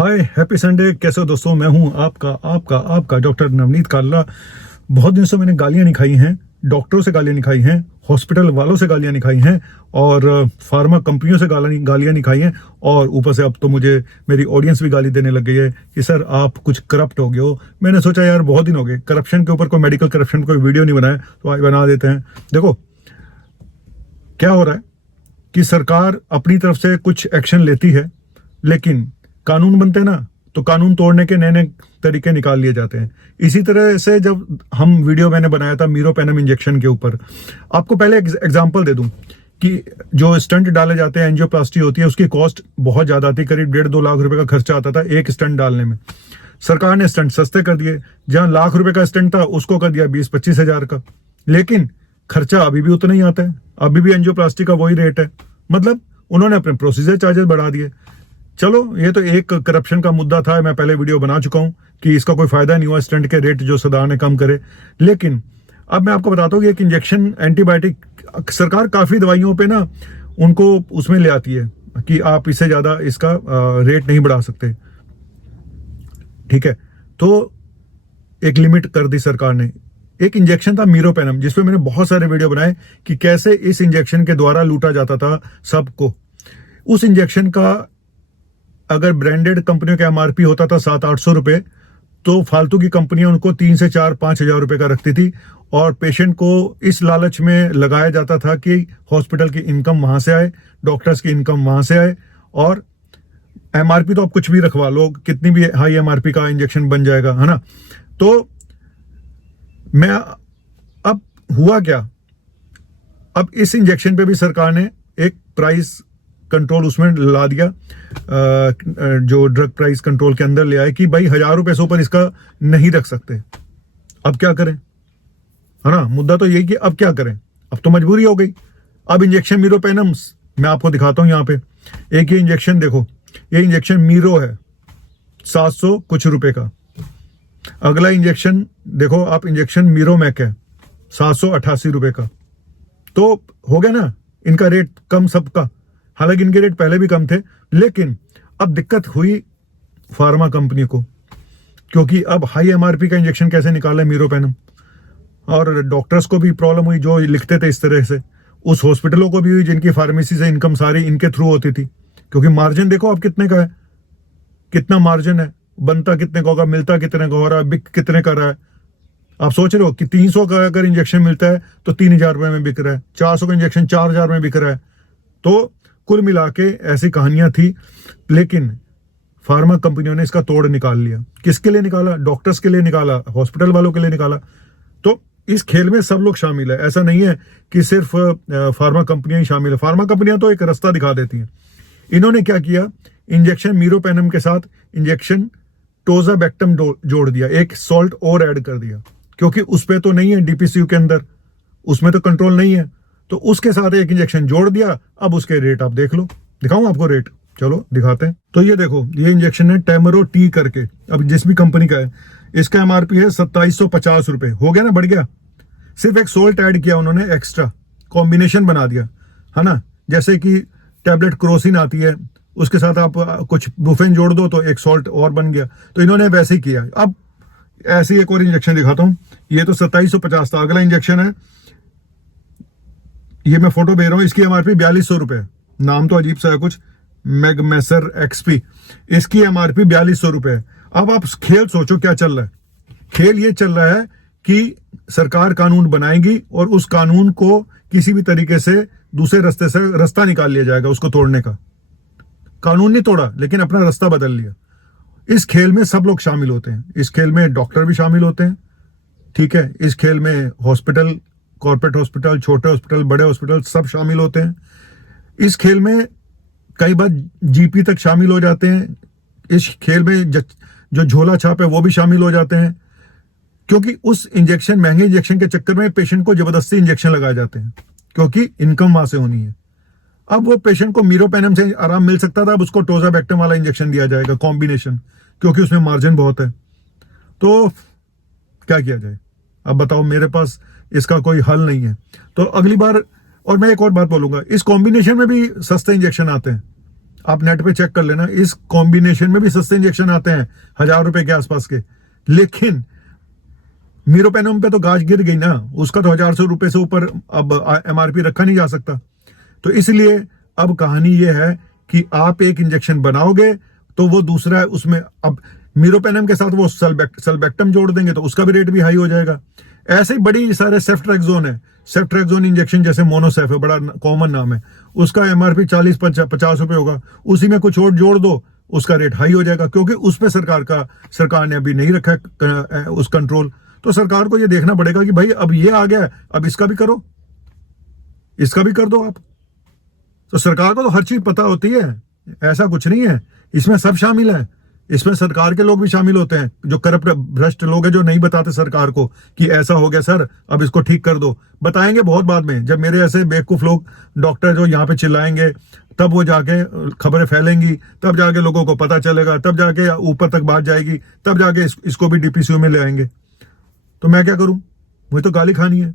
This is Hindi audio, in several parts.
हाय, हैप्पी संडे। कैसे हो दोस्तों? मैं हूं आपका डॉक्टर नवनीत काल्ला। बहुत दिनों से मैंने गालियां नहीं खाई हैं, डॉक्टरों से गालियां नहीं खाई हैं, हॉस्पिटल वालों से गालियां नहीं खाई हैं और फार्मा कंपनियों से गालियां नहीं खाई हैं। और ऊपर से अब तो मुझे मेरी ऑडियंस भी गाली देने लग गई है कि सर आप कुछ करप्ट हो गए हो। मैंने सोचा यार बहुत दिन हो गए करप्शन के ऊपर कोई मेडिकल करप्शन कोई वीडियो नहीं बनाया, तो आज बना देते हैं। देखो क्या हो रहा है कि सरकार अपनी तरफ से कुछ एक्शन लेती है, लेकिन कानून बनते ना तो कानून तोड़ने के नए नए तरीके निकाल लिए जाते हैं। इसी तरह से जब हम वीडियो मैंने बनाया था मीरोपेनम इंजेक्शन के ऊपर, आपको पहले एग्जांपल दे दूं कि जो स्टंट डाले जाते हैं, एंजियोप्लास्टी होती है, उसकी कॉस्ट बहुत ज्यादा आती है। करीब 1.5-2 लाख रुपए का खर्चा आता था एक स्टंट डालने में। सरकार ने स्टंट सस्ते कर दिए, जहां लाख रुपए का स्टंट था उसको कर दिया 20-25 हजार का। लेकिन खर्चा अभी भी उतना ही आता है, अभी भी एंजियोप्लास्टी का वही रेट है। मतलब उन्होंने अपने प्रोसीजर चार्जेस बढ़ा दिए। चलो ये तो एक करप्शन का मुद्दा था, मैं पहले वीडियो बना चुका हूं कि इसका कोई फायदा नहीं हुआ स्टंट के रेट जो सरकार ने कम करे। लेकिन अब मैं आपको बताता हूँ कि एक इंजेक्शन एंटीबायोटिक सरकार काफी दवाइयों पे ना उनको उसमें ले आती है कि आप इससे ज्यादा इसका रेट नहीं बढ़ा सकते। ठीक है, तो एक लिमिट कर दी सरकार ने। एक इंजेक्शन था मीरोपेनम, जिसपे मैंने बहुत सारे वीडियो बनाए कि कैसे इस इंजेक्शन के द्वारा लूटा जाता था सबको। उस इंजेक्शन का अगर ब्रांडेड कंपनियों का एमआरपी होता था 700-800 रुपए, तो फालतू की कंपनियां उनको 3 से 4-5 हजार रुपए का रखती थी। और पेशेंट को इस लालच में लगाया जाता था कि हॉस्पिटल की इनकम वहां से आए, डॉक्टर्स की इनकम वहां से आए, और एमआरपी तो आप कुछ भी रखवा लो, कितनी भी हाई एमआरपी का इंजेक्शन बन जाएगा, है ना। तो मैं अब हुआ क्या, अब इस इंजेक्शन पे भी सरकार ने एक प्राइस कंट्रोल उसमें ला दिया, जो ड्रग प्राइस कंट्रोल के अंदर ले आए कि भाई 1000 रुपए से ऊपर इसका नहीं रख सकते। अब क्या करें, है ना। मुद्दा तो यही कि अब क्या करें, अब तो मजबूरी हो गई। अब इंजेक्शन मीरोपेनम मैं आपको दिखाता हूं यहाँ पे। एक ये इंजेक्शन देखो, ये इंजेक्शन मीरो है 700 कुछ रुपए का। अगला इंजेक्शन देखो आप, इंजेक्शन मीरोमैक है 788 रुपए का। तो हो गया ना इनका रेट कम सबका। हालांकि इनके रेट पहले भी कम थे, लेकिन अब दिक्कत हुई फार्मा कंपनी को, क्योंकि अब हाई एमआरपी का इंजेक्शन कैसे निकाले मीरोपेनम। और डॉक्टर्स को भी प्रॉब्लम हुई जो लिखते थे इस तरह से, उस हॉस्पिटलों को भी हुई जिनकी फार्मेसी से इनकम सारी इनके थ्रू होती थी। क्योंकि मार्जिन देखो अब कितने का है, कितना मार्जिन है, बनता कितने का होगा, मिलता कितने का हो रहा है, बिक कितने का रहा है। आप सोच रहे हो कि 300 का अगर इंजेक्शन मिलता है तो 3000 रुपए में बिक रहा है, 400 का इंजेक्शन 4000 में बिक रहा है। तो कुल मिला के ऐसी कहानियां थी। लेकिन फार्मा कंपनियों ने इसका तोड़ निकाल लिया। किसके लिए निकाला? डॉक्टर्स के लिए निकाला, हॉस्पिटल वालों के लिए निकाला। तो इस खेल में सब लोग शामिल है, ऐसा नहीं है कि सिर्फ फार्मा कंपनियां ही शामिल है। फार्मा कंपनियां तो एक रास्ता दिखा देती हैं। इन्होंने क्या किया, इंजेक्शन मीरोपेनम के साथ इंजेक्शन टोजाबैक्टम जोड़ दिया, एक सॉल्ट और ऐड कर दिया, क्योंकि उस पर तो नहीं है डीपीसीयू के अंदर, उसमें तो कंट्रोल नहीं है। तो उसके साथ एक इंजेक्शन जोड़ दिया। अब उसके रेट आप देख लो, दिखाऊं आपको रेट? चलो दिखाते हैं। तो ये देखो, ये इंजेक्शन है टेमरो टी करके, अब जिस भी कंपनी का है, इसका एमआरपी है 2750 रुपए। हो गया ना, बढ़ गया। सिर्फ एक सोल्ट ऐड किया उन्होंने, एक्स्ट्रा कॉम्बिनेशन बना दिया, है ना। जैसे कि टैबलेट क्रोसिन आती है, उसके साथ आप कुछ ब्रूफेन जोड़ दो तो एक सॉल्ट और बन गया। तो इन्होंने वैसे ही किया। अब ऐसे एक और इंजेक्शन दिखाता हूं। ये तो 2750 था। अगला इंजेक्शन है, ये मैं फोटो भेज रहा हूं, इसकी एमआरपी 4200 रुपए। नाम तो अजीब सा है कुछ, मैगमेसर एक्सपी। इसकी एमआरपी 4200 रुपए है। अब आप खेल सोचो क्या चल रहा है। खेल ये चल रहा है कि सरकार कानून बनाएगी और उस कानून को किसी भी तरीके से दूसरे रास्ते से रास्ता निकाल लिया जाएगा उसको तोड़ने का। कानून नहीं तोड़ा, लेकिन अपना रास्ता बदल लिया। इस खेल में सब लोग शामिल होते हैं। इस खेल में डॉक्टर भी शामिल होते हैं, ठीक है। इस खेल में हॉस्पिटल, कॉर्पोरेट हॉस्पिटल, छोटे हॉस्पिटल, बड़े हॉस्पिटल सब शामिल होते हैं। इस खेल में कई बार जीपी तक शामिल हो जाते हैं। इस खेल में जो झोला छाप है वो भी शामिल हो जाते हैं, क्योंकि उस इंजेक्शन, महंगे इंजेक्शन के चक्कर में पेशेंट को जबरदस्ती इंजेक्शन लगाए जाते हैं, क्योंकि इनकम वहां से होनी है। अब वो पेशेंट को मीरोपेनम से आराम मिल सकता था, अब उसको टोजाबैक्टम वाला इंजेक्शन दिया जाएगा, कॉम्बिनेशन, क्योंकि उसमें मार्जिन बहुत है। तो क्या किया जाए? अब बताओ, मेरे पास इसका कोई हल नहीं है। तो अगली बार, और मैं एक और बात बोलूंगा, इस कॉम्बिनेशन में भी सस्ते इंजेक्शन आते हैं, आप नेट पे चेक कर लेना, इस कॉम्बिनेशन में भी सस्ते इंजेक्शन आते हैं 1000 रुपए के आसपास के। लेकिन मीरोपेनम पे तो गाज गिर गई ना, उसका तो 1000 रुपए से ऊपर अब MRP रखा नहीं जा सकता। तो इसलिए अब कहानी ये है कि आप एक इंजेक्शन बनाओगे तो वो दूसरा है उसमें, अब मीरोपेनम के साथ वो सल्बेक्टम जोड़ देंगे तो उसका भी रेट भी हाई हो जाएगा। ऐसे ही बड़ी सारे सेफ्ट्रेक्सोन है, सेफ्ट्रेक्सोन इंजेक्शन जैसे मोनोसेफ है, बड़ा कॉमन नाम है, उसका MRP 40-50 रुपए होगा, उसी में कुछ और जोड़ दो उसका रेट हाई हो जाएगा, क्योंकि उस पर सरकार ने अभी नहीं रखा है उस कंट्रोल। तो सरकार को ये देखना पड़ेगा कि भाई अब ये आ गया, अब इसका भी करो, इसका भी कर दो आप। तो सरकार को तो हर चीज पता होती है, ऐसा कुछ नहीं है, इसमें सब शामिल है, इसमें सरकार के लोग भी शामिल होते हैं, जो करप्ट भ्रष्ट लोग हैं जो नहीं बताते सरकार को कि ऐसा हो गया सर, अब इसको ठीक कर दो। बताएंगे बहुत बाद में, जब मेरे ऐसे बेवकूफ लोग डॉक्टर जो यहाँ पे चिल्लाएंगे, तब वो जाके खबरें फैलेंगी, तब जाके लोगों को पता चलेगा, तब जाके ऊपर तक बात जाएगी, तब जाके इसको भी DPCO में ले आएंगे। तो मैं क्या करूं, मुझे तो गाली खानी है।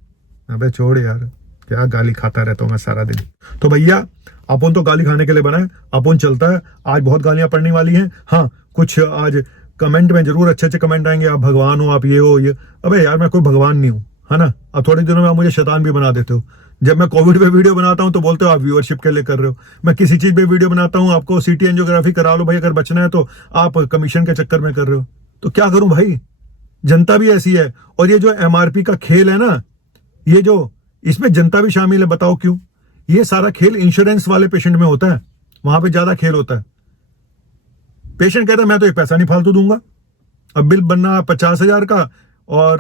अबे छोड़ यार, क्या गाली खाता रहता हूं मैं सारा दिन। तो भैया अपन तो गाली खाने के लिए बना है, अपन चलता है। आज बहुत गालियां पड़ने वाली हैं। हाँ, कुछ आज कमेंट में जरूर अच्छे कमेंट आएंगे, आप भगवान हो, आप ये हो ये। अबे यार मैं कोई भगवान नहीं हूं, है ना। अब थोड़े दिनों में आप मुझे शैतान भी बना देते हो। जब मैं कोविड पे वीडियो बनाता हूं तो बोलते हो आप व्यूअरशिप के लिए कर रहे हो। मैं किसी चीज पे वीडियो बनाता हूं, आपको CT एंजियोग्राफी करा लो भाई अगर बचना है, तो आप कमीशन के चक्कर में कर रहे हो। तो क्या करूं भाई, जनता भी ऐसी है। और ये जो MRP का खेल है ना, ये जो इसमें जनता भी शामिल है। बताओ क्यों? ये सारा खेल इंश्योरेंस वाले पेशेंट में होता है, वहां पे ज्यादा खेल होता है। पेशेंट कहता है मैं तो एक पैसा नहीं फालतू दूंगा, अब बिल बनना 50,000 का और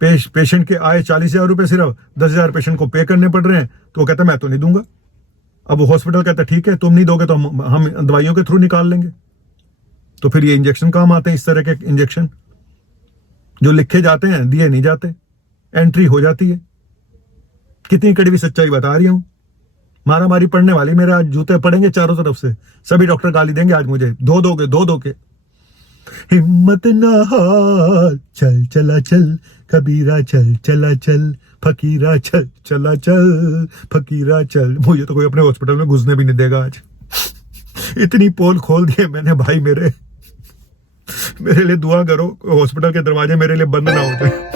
पेशेंट के आए 40,000 रुपए, सिर्फ 10,000 पेशेंट को पे करने पड़ रहे हैं, तो वो कहता है मैं तो नहीं दूंगा। अब वो हॉस्पिटल कहता है ठीक है तुम नहीं दोगे तो हम दवाइयों के थ्रू निकाल लेंगे। तो फिर ये इंजेक्शन काम आते हैं, इस तरह के इंजेक्शन जो लिखे जाते हैं दिए नहीं जाते, एंट्री हो जाती है। कितनी कड़वी सच्चाई बता रही हूं। मारा मारी पड़ने वाली, मेरे आज जूते पड़ेंगे चारों तरफ से, सभी डॉक्टर गाली देंगे आज मुझे, दो दो के। हिम्मत ना हार, चल चला चल कबीरा, चल चला चल फकीरा, चल चला चल फकीरा चल। मुझे तो कोई अपने हॉस्पिटल में घुसने भी नहीं देगा आज। इतनी पोल खोल दिए मैंने भाई, मेरे लिए दुआ करो हॉस्पिटल के दरवाजे मेरे लिए बंद ना हो जाए।